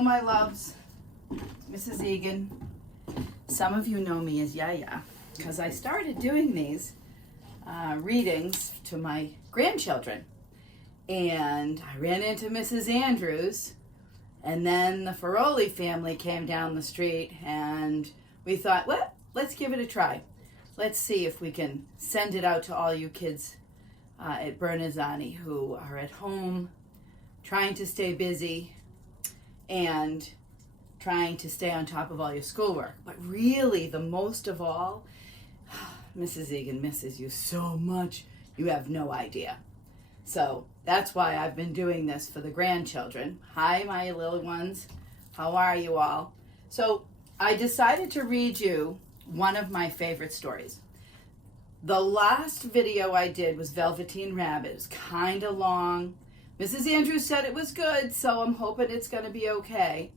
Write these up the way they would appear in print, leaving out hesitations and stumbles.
Hello, my loves. Mrs. Egan. Some of you know me as Yaya because I started doing these readings to my grandchildren. And I ran into Mrs. Andrews, and then the Ferroli family came down the street, and we thought, well, let's give it a try. Let's see if we can send it out to all you kids at Bernazani who are at home, trying to stay busy, and trying to stay on top of all your schoolwork. But really, the most of all, Mrs. Egan misses you so much, you have no idea. So that's why I've been doing this for the grandchildren. Hi, my little ones. How are you all? So I decided to read you one of my favorite stories. The last video I did was Velveteen Rabbit. It was kind of long. Mrs. Andrews said it was good, so I'm hoping it's going to be okay.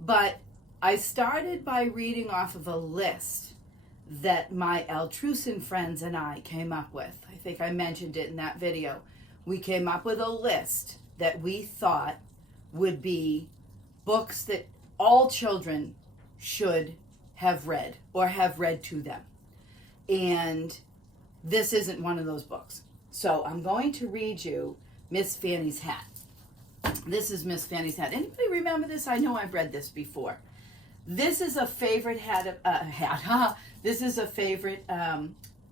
But I started by reading off of a list that my Altrusin friends and I came up with. I think I mentioned it in that video. We came up with a list that we thought would be books that all children should have read or have read to them. And this isn't one of those books. So I'm going to read you Miss Fannie's Hat. This is Miss Fannie's Hat. Anybody remember this? I know I've read this before. This is a favorite This is a favorite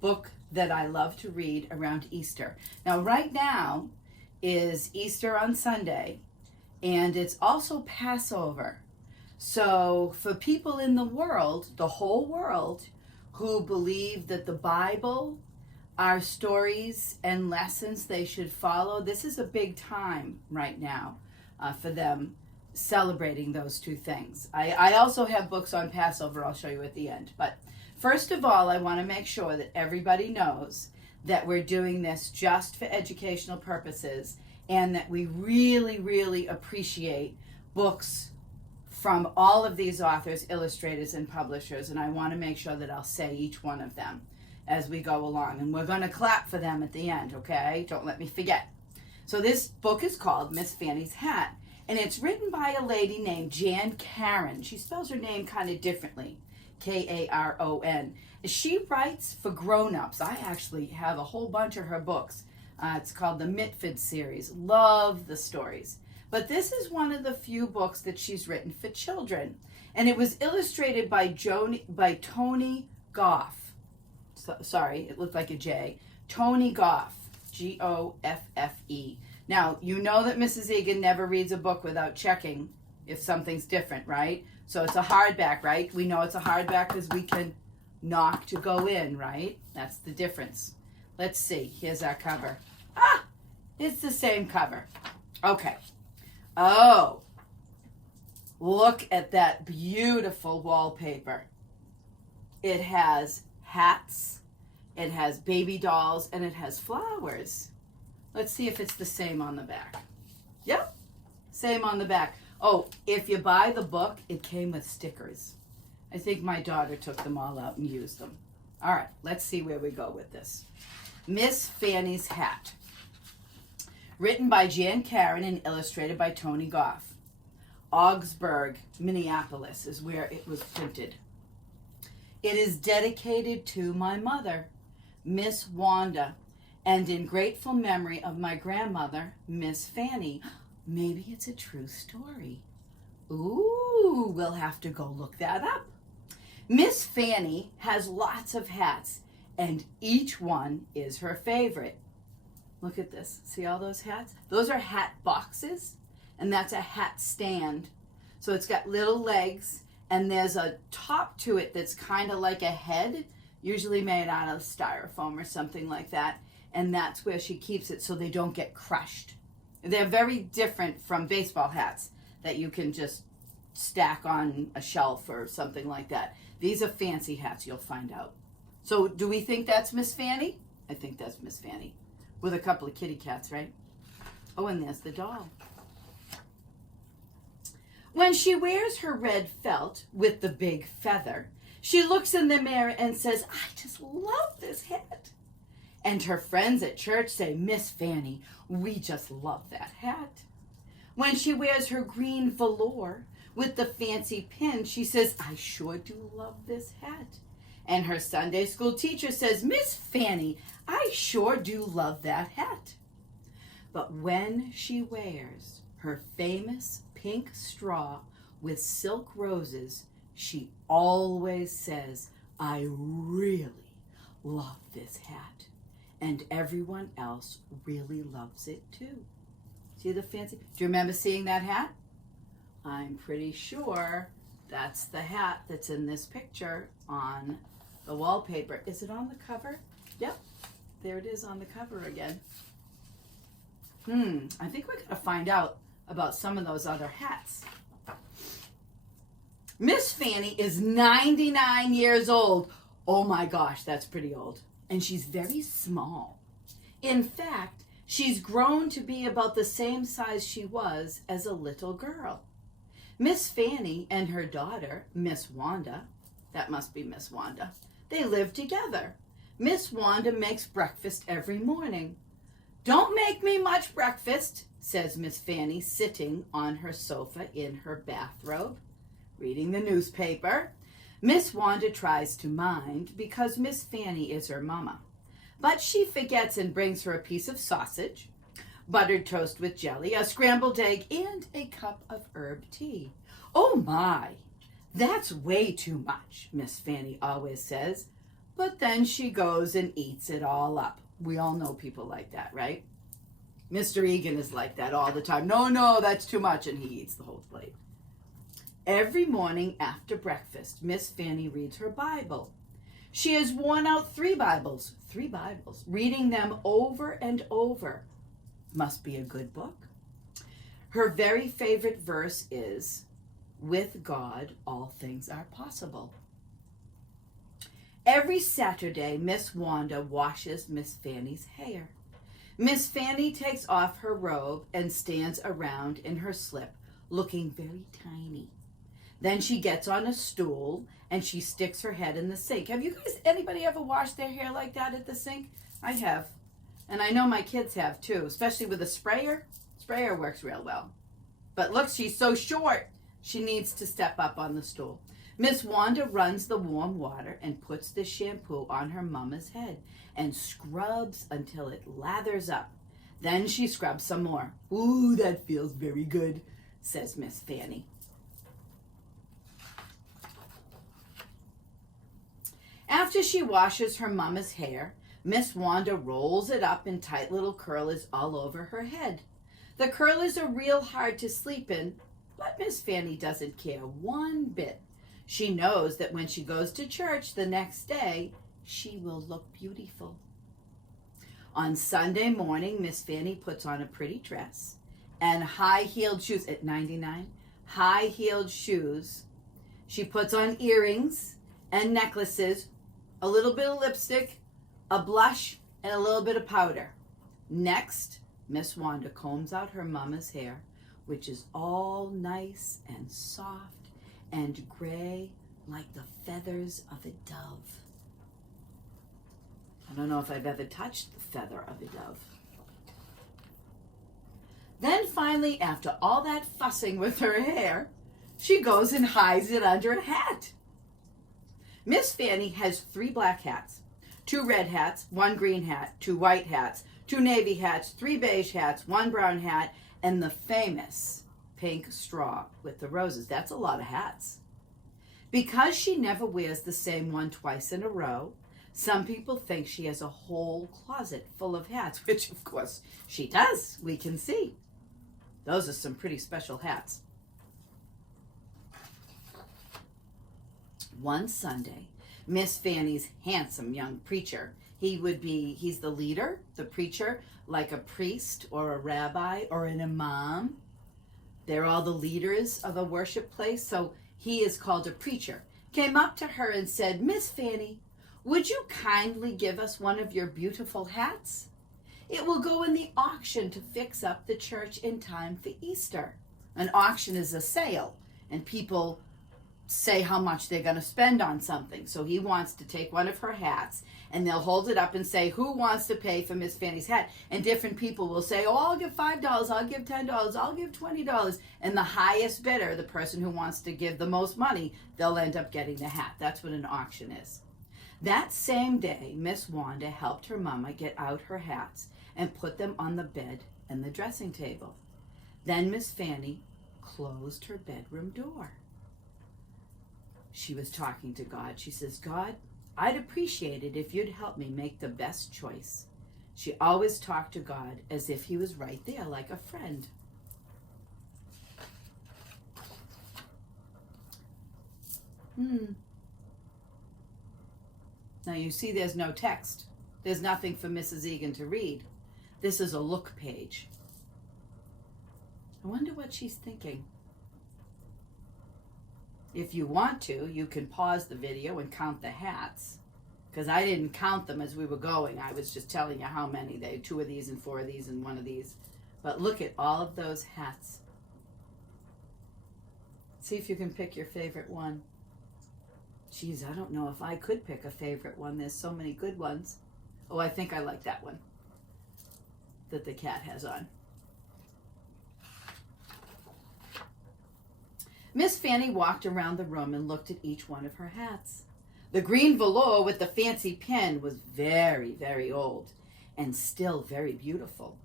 book that I love to read around Easter. Now, right now is Easter on Sunday, and it's also Passover. So for people in the world, the whole world, who believe that the Bible are stories and lessons they should follow, this is a big time right now for them celebrating those two things. I also have books on Passover I'll show you at the end. But first of all, I want to make sure that everybody knows that we're doing this just for educational purposes and that we really, really appreciate books from all of these authors, illustrators, and publishers. And I want to make sure that I'll say each one of them as we go along. And we're going to clap for them at the end, okay? Don't let me forget. So this book is called Miss Fannie's Hat. And it's written by a lady named Jan Karon. She spells her name kind of differently. Karon. She writes for grown-ups. I actually have a whole bunch of her books. It's called the Mitford series. Love the stories. But this is one of the few books that she's written for children. And it was illustrated by Tony Goff. Sorry, it looked like a J. Tony Goff. Goffe. Now, you know that Mrs. Egan never reads a book without checking if something's different, right? So it's a hardback, right? We know it's a hardback because we can knock to go in, right? That's the difference. Let's see. Here's our cover. Ah! It's the same cover. Okay. Oh, look at that beautiful wallpaper. It has hats, it has baby dolls, and it has flowers. Let's see if it's the same on the back. Yep, same on the back. Oh, if you buy the book, it came with stickers. I think my daughter took them all out and used them. All right, let's see where we go with this. Miss Fannie's Hat. Written by Jan Karon and illustrated by Tony Goff. Augsburg, Minneapolis is where it was printed. It is dedicated to my mother, Miss Wanda, and in grateful memory of my grandmother, Miss Fannie. Maybe it's a true story. Ooh, we'll have to go look that up. Miss Fannie has lots of hats, and each one is her favorite. Look at this. See all those hats? Those are hat boxes, and that's a hat stand. So it's got little legs, and there's a top to it that's kind of like a head, usually made out of styrofoam or something like that. And that's where she keeps it so they don't get crushed. They're very different from baseball hats that you can just stack on a shelf or something like that. These are fancy hats, you'll find out. So do we think that's Miss Fannie? I think that's Miss Fannie. With a couple of kitty cats, right? Oh, and there's the doll. When she wears her red felt with the big feather, she looks in the mirror and says, I just love this hat. And her friends at church say, Miss Fannie, we just love that hat. When she wears her green velour with the fancy pin, she says, "I sure do love this hat." And her Sunday school teacher says, "Miss Fannie, I sure do love that hat." But when she wears her famous pink straw with silk roses, she always says, "I really love this hat." And everyone else really loves it too. See the fancy? Do you remember seeing that hat? I'm pretty sure that's the hat that's in this picture on the wallpaper. Is it on the cover? Yep, there it is on the cover again. I think we're gonna find out about some of those other hats. Miss Fannie is 99 years old. Oh my gosh, that's pretty old. And she's very small. In fact, she's grown to be about the same size she was as a little girl. Miss Fannie and her daughter, Miss Wanda, that must be Miss Wanda, they live together. Miss Wanda makes breakfast every morning. "Don't make me much breakfast," says Miss Fannie, sitting on her sofa in her bathrobe, reading the newspaper. Miss Wanda tries to mind because Miss Fannie is her mama. But she forgets and brings her a piece of sausage, buttered toast with jelly, a scrambled egg, and a cup of herb tea. "Oh my, that's way too much," Miss Fannie always says. But then she goes and eats it all up. We all know people like that, right? Mr. Egan is like that all the time. No, that's too much, and he eats the whole plate. Every morning after breakfast, Miss Fannie reads her Bible. She has worn out three Bibles, reading them over and over. Must be a good book. Her very favorite verse is, "With God, all things are possible." Every Saturday, Miss Wanda washes Miss Fannie's hair. Miss Fannie takes off her robe and stands around in her slip, looking very tiny. Then she gets on a stool and she sticks her head in the sink. Have you guys, anybody ever washed their hair like that at the sink? I have. And I know my kids have too, especially with a sprayer. Sprayer works real well. But look, she's so short, she needs to step up on the stool. Miss Wanda runs the warm water and puts the shampoo on her mama's head and scrubs until it lathers up. Then she scrubs some more. "Ooh, that feels very good," says Miss Fannie. After she washes her mama's hair, Miss Wanda rolls it up in tight little curlers all over her head. The curlers are real hard to sleep in, but Miss Fannie doesn't care one bit. She knows that when she goes to church the next day, she will look beautiful. On Sunday morning, Miss Fannie puts on a pretty dress and high-heeled shoes at 99. High-heeled shoes. She puts on earrings and necklaces, a little bit of lipstick, a blush, and a little bit of powder. Next, Miss Wanda combs out her mama's hair, which is all nice and soft and gray like the feathers of a dove. I don't know if I've ever touched the feather of a dove. Then finally, after all that fussing with her hair, she goes and hides it under a hat. Miss Fannie has 3 black hats, 2 red hats, 1 green hat, 2 white hats, 2 navy hats, 3 beige hats, 1 brown hat, and the famous pink straw with the roses. That's a lot of hats. Because she never wears the same one twice in a row, some people think she has a whole closet full of hats, which of course she does. We can see. Those are some pretty special hats. One Sunday, Miss Fannie's handsome young preacher, he's the leader, the preacher, like a priest or a rabbi or an imam. They're all the leaders of a worship place, so he is called a preacher. Came up to her and said, "Miss Fannie, would you kindly give us one of your beautiful hats? It will go in the auction to fix up the church in time for Easter." An auction is a sale, and people say how much they're going to spend on something. So he wants to take one of her hats, and they'll hold it up and say, who wants to pay for Miss Fannie's hat? And different people will say, oh, I'll give $5, I'll give $10, I'll give $20. And the highest bidder, the person who wants to give the most money, they'll end up getting the hat. That's what an auction is. That same day, Miss Wanda helped her mama get out her hats and put them on the bed and the dressing table. Then Miss Fannie closed her bedroom door. She was talking to God. She says, God, I'd appreciate it if you'd help me make the best choice. She always talked to God as if he was right there, like a friend. Now you see there's no text. There's nothing for Mrs. Egan to read. This is a look page. I wonder what she's thinking. If you want to, you can pause the video and count the hats. Because I didn't count them as we were going. I was just telling you how many. They 2 of these and 4 of these and 1 of these. But look at all of those hats. See if you can pick your favorite one. Geez, I don't know if I could pick a favorite one. There's so many good ones. Oh, I think I like that one that the cat has on. Miss Fannie walked around the room and looked at each one of her hats. The green velour with the fancy pin was very, very old and still very beautiful.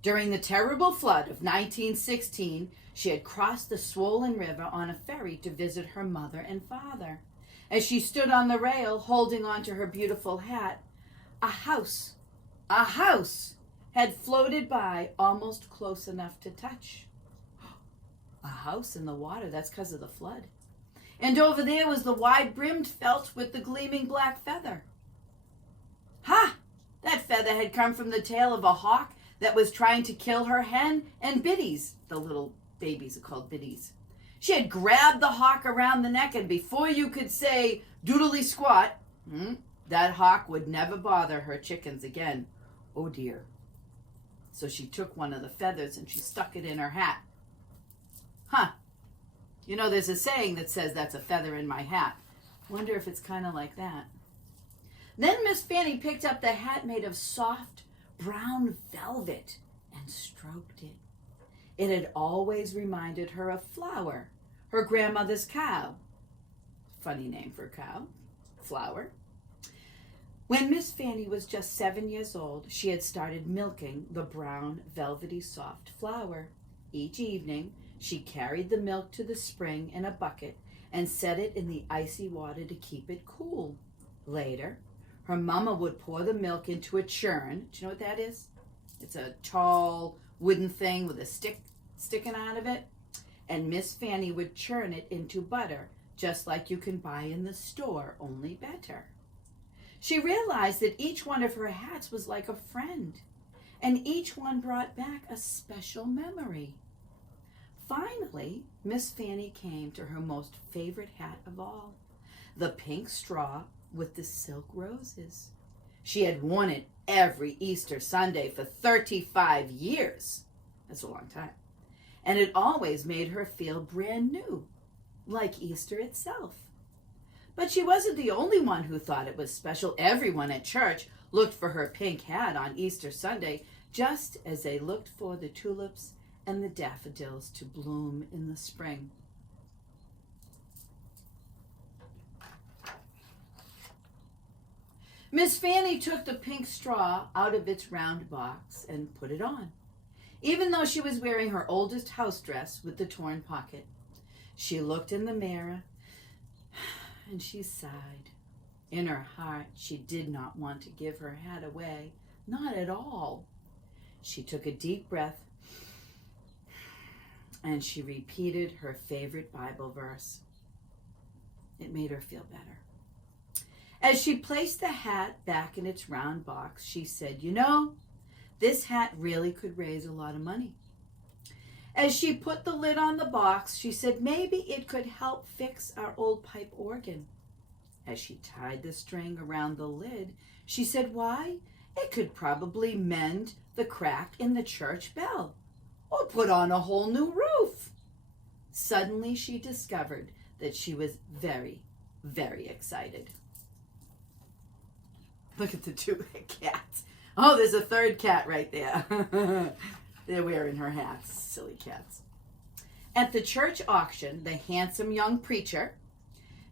During the terrible flood of 1916, she had crossed the swollen river on a ferry to visit her mother and father. As she stood on the rail holding onto her beautiful hat, a house had floated by almost close enough to touch. A house in the water, that's because of the flood. And over there was the wide-brimmed felt with the gleaming black feather. Ha! That feather had come from the tail of a hawk that was trying to kill her hen and biddies. The little babies are called biddies. She had grabbed the hawk around the neck, and before you could say doodly squat, that hawk would never bother her chickens again. Oh dear. So she took one of the feathers and she stuck it in her hat. You know, there's a saying that says that's a feather in my hat. Wonder if it's kind of like that. Then Miss Fannie picked up the hat made of soft brown velvet and stroked it. It had always reminded her of Flower, her grandmother's cow. Funny name for a cow, Flower. When Miss Fannie was just 7 years old, she had started milking the brown, velvety, soft Flower. Each evening, she carried the milk to the spring in a bucket and set it in the icy water to keep it cool. Later, her mama would pour the milk into a churn. Do you know what that is? It's a tall wooden thing with a stick sticking out of it. And Miss Fannie would churn it into butter, just like you can buy in the store, only better. She realized that each one of her hats was like a friend, and each one brought back a special memory. Finally, Miss Fannie came to her most favorite hat of all, the pink straw with the silk roses. She had worn it every Easter Sunday for 35 years. That's a long time. And it always made her feel brand new, like Easter itself. But she wasn't the only one who thought it was special. Everyone at church looked for her pink hat on Easter Sunday, just as they looked for the tulips and the daffodils to bloom in the spring. Miss Fannie took the pink straw out of its round box and put it on, even though she was wearing her oldest house dress with the torn pocket. She looked in the mirror and she sighed. In her heart, she did not want to give her hat away, not at all. She took a deep breath and she repeated her favorite Bible verse. It made her feel better. As she placed the hat back in its round box, she said, "You know, this hat really could raise a lot of money." As she put the lid on the box, she said, "Maybe it could help fix our old pipe organ." As she tied the string around the lid, she said, "Why, it could probably mend the crack in the church bell or put on a whole new roof." Suddenly she discovered that she was very, very excited. Look at the two cats. Oh, there's a third cat right there. They're wearing her hats, silly cats. At the church auction, the handsome young preacher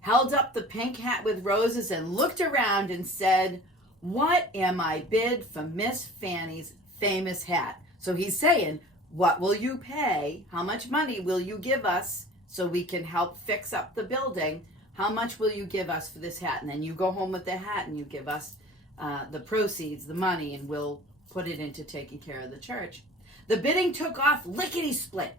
held up the pink hat with roses and looked around and said, "What am I bid for Miss Fannie's famous hat?" So he's saying, what will you pay? How much money will you give us so we can help fix up the building? How much will you give us for this hat? And then you go home with the hat and you give us the proceeds, the money, and we'll put it into taking care of the church. The bidding took off lickety-split.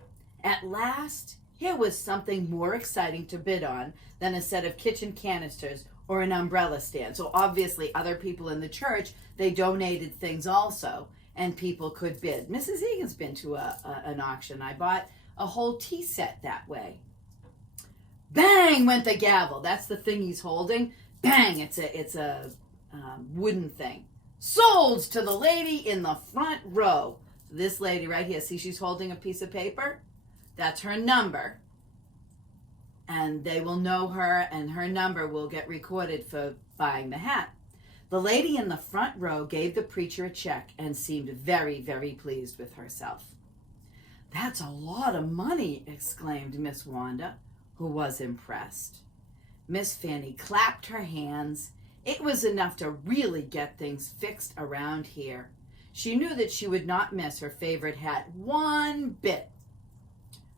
At last, here was something more exciting to bid on than a set of kitchen canisters or an umbrella stand. So obviously other people in the church, they donated things also, and people could bid. Mrs. Egan's been to an auction. I bought a whole tea set that way. Bang went the gavel. That's the thing he's holding. Bang, it's a wooden thing. Sold to the lady in the front row. This lady right here, see she's holding a piece of paper? That's her number. And they will know her, and her number will get recorded for buying the hat. The lady in the front row gave the preacher a check and seemed very, very pleased with herself. "That's a lot of money," exclaimed Miss Wanda, who was impressed. Miss Fannie clapped her hands. It was enough to really get things fixed around here. She knew that she would not miss her favorite hat one bit.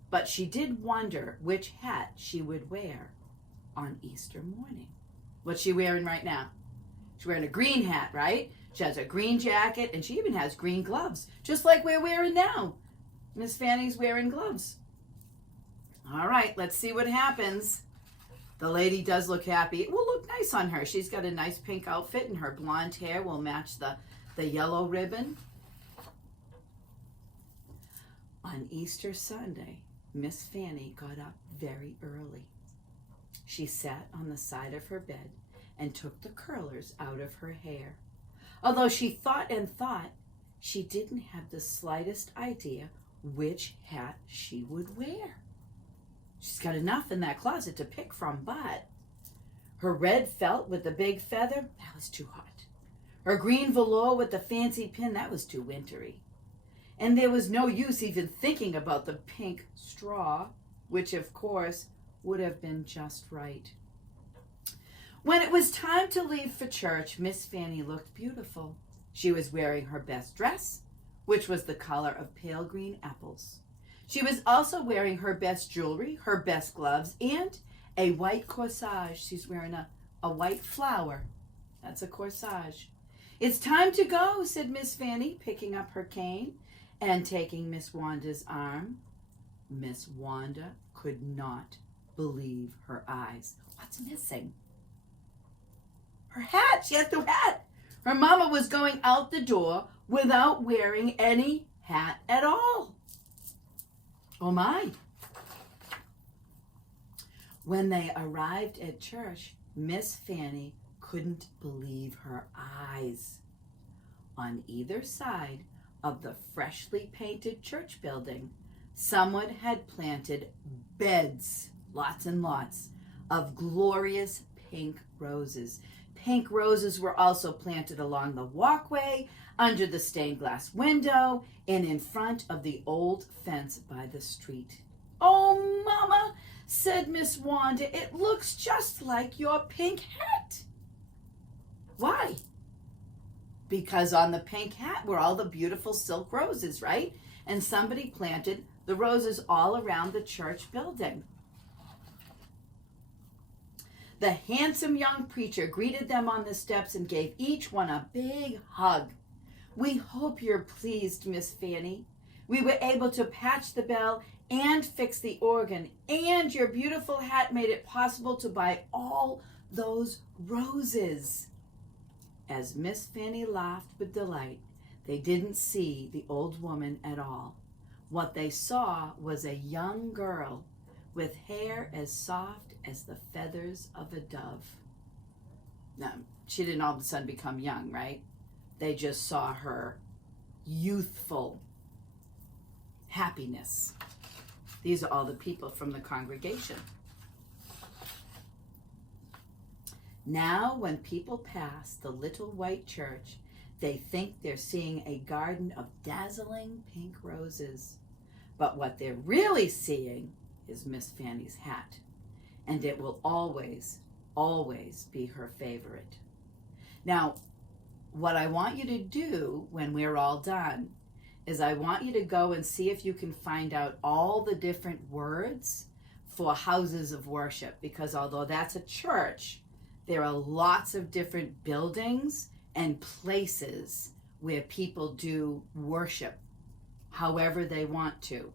But she did wonder which hat she would wear on Easter morning. What's she wearing right now? She's wearing a green hat, right? She has a green jacket, and she even has green gloves, just like we're wearing now. Miss Fannie's wearing gloves. All right, let's see what happens. The lady does look happy. It will look nice on her. She's got a nice pink outfit, and her blonde hair will match the yellow ribbon. On Easter Sunday, Miss Fannie got up very early. She sat on the side of her bed and took the curlers out of her hair. Although she thought and thought, she didn't have the slightest idea which hat she would wear. She's got enough in that closet to pick from, but her red felt with the big feather, that was too hot. Her green velour with the fancy pin, that was too wintry. And there was no use even thinking about the pink straw, which of course would have been just right. When it was time to leave for church, Miss Fannie looked beautiful. She was wearing her best dress, which was the color of pale green apples. She was also wearing her best jewelry, her best gloves, and a white corsage. She's wearing a white flower. That's a corsage. "It's time to go," said Miss Fannie, picking up her cane and taking Miss Wanda's arm. Miss Wanda could not believe her eyes. What's missing? Her hat. She has no hat. Her mama was going out the door without wearing any hat at all. Oh my. When they arrived at church, Miss Fannie couldn't believe her eyes. On either side of the freshly painted church building, someone had planted beds, lots and lots, of glorious pink roses. Pink roses were also planted along the walkway, under the stained glass window, and in front of the old fence by the street. "Oh, Mama," said Miss Wanda, "it looks just like your pink hat." Why? Because on the pink hat were all the beautiful silk roses, right? And somebody planted the roses all around the church building. The handsome young preacher greeted them on the steps and gave each one a big hug. "We hope you're pleased, Miss Fannie. We were able to patch the bell and fix the organ, and your beautiful hat made it possible to buy all those roses." As Miss Fannie laughed with delight, they didn't see the old woman at all. What they saw was a young girl with hair as soft as the feathers of a dove. Now, she didn't all of a sudden become young, right? They just saw her youthful happiness. These are all the people from the congregation. Now, when people pass the little white church, they think they're seeing a garden of dazzling pink roses. But what they're really seeing is Miss Fannie's hat. And it will always, always be her favorite. Now, what I want you to do when we're all done is I want you to go and see if you can find out all the different words for houses of worship, because although that's a church, there are lots of different buildings and places where people do worship however they want to.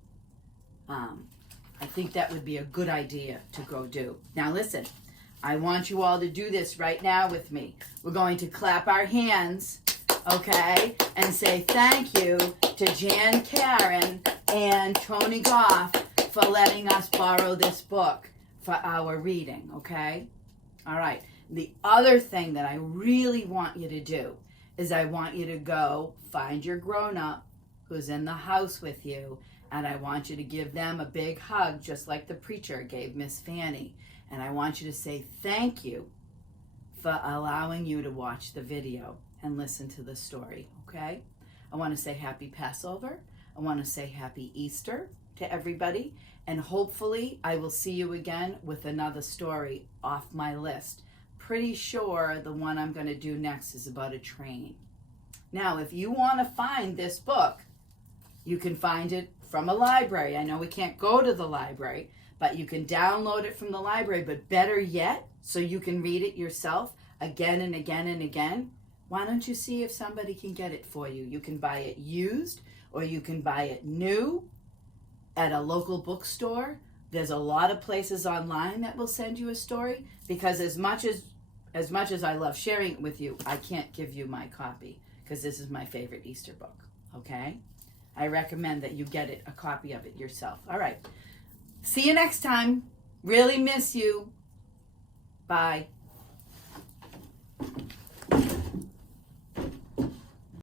I think that would be a good idea to go do. Now listen, I want you all to do this right now with me. We're going to clap our hands, okay, and say thank you to Jan Karen and Tony Goff for letting us borrow this book for our reading, okay? All right. The other thing that I really want you to do is I want you to go find your grown-up who's in the house with you, and I want you to give them a big hug just like the preacher gave Miss Fannie. And I want you to say thank you for allowing you to watch the video and listen to the story, okay? I want to say happy Passover. I want to say happy Easter to everybody. And hopefully I will see you again with another story off my list. Pretty sure the one I'm going to do next is about a train. Now, if you want to find this book, you can find it from a library. I know we can't go to the library, but you can download it from the library. But better yet, so you can read it yourself again and again and again, why don't you see if somebody can get it for you? You can buy it used or you can buy it new at a local bookstore. There's a lot of places online that will send you a story, because as much as I love sharing it with you, I can't give you my copy because this is my favorite Easter book, okay? I recommend that you get a copy of it yourself. All right. See you next time. Really miss you. Bye.